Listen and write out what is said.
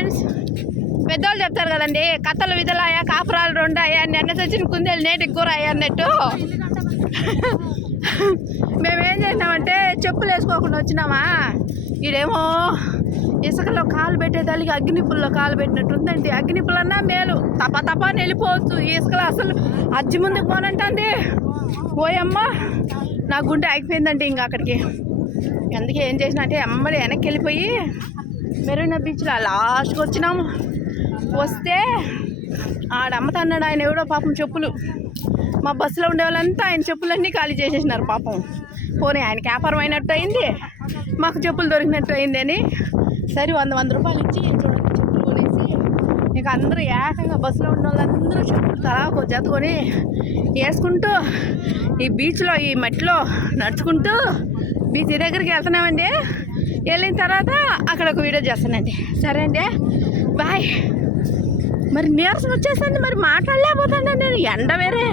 Friends, పెద్దవాళ్ళు చెప్తారు కదండి, కథలు విధలాయా కాపురాలు రెండాయా, నిన్న తెచ్చిన కుందేలు నేటికి కూరాయా అన్నట్టు. మేమేం చేసినామంటే చెప్పులు వేసుకోకుండా వచ్చినామా, ఈడేమో ఇసుకలో కాలు పెట్టేదానికి అగ్నిపుల్లో కాలు పెట్టినట్టు ఉందండి. అగ్నిపుల్లన్నా మేలు, తప అని వెళ్ళిపోవచ్చు. ఈ ఇసుకలో అసలు అజ్జి ముందుకు పోనంటుంది. ఓయమ్మ, నా గుండె ఆగిపోయిందండి ఇంకా అక్కడికి. అందుకే ఏం చేసినా అంటే అమ్మడి వెనక్కి వెళ్ళిపోయి మెరీనా బీచ్లో లాస్ట్కి వచ్చినాము. వస్తే ఆడమ్మతన్నాడు ఆయన ఎవడో పాపం చెప్పులు. మా బస్సులో ఉండే వాళ్ళంతా ఆయన చెప్పులన్నీ ఖాళీ చేసేసినారు పాపం. పోనీ ఆయనకి వ్యాపారం అయినట్టు అయింది, మాకు చెప్పులు దొరికినట్టు అయింది అని సరే 100 రూపాయలు ఇచ్చి చూడండి చెప్పులు కొనేసి ఇక అందరూ ఏకంగా బస్సులో ఉన్న వాళ్ళందరూ చెప్పులు తలాకో జతకొని వేసుకుంటూ ఈ బీచ్లో ఈ మట్టిలో నడుచుకుంటూ బీచ్ దగ్గరికి వెళ్తున్నామండి. వెళ్ళిన తర్వాత అక్కడ ఒక వీడియో చేస్తానండి. సరే అండి, బాయ్. మరి నీరసం వచ్చేసింది, మరి మాట్లాడలేకపోతాను నేను. ఎండ వేరే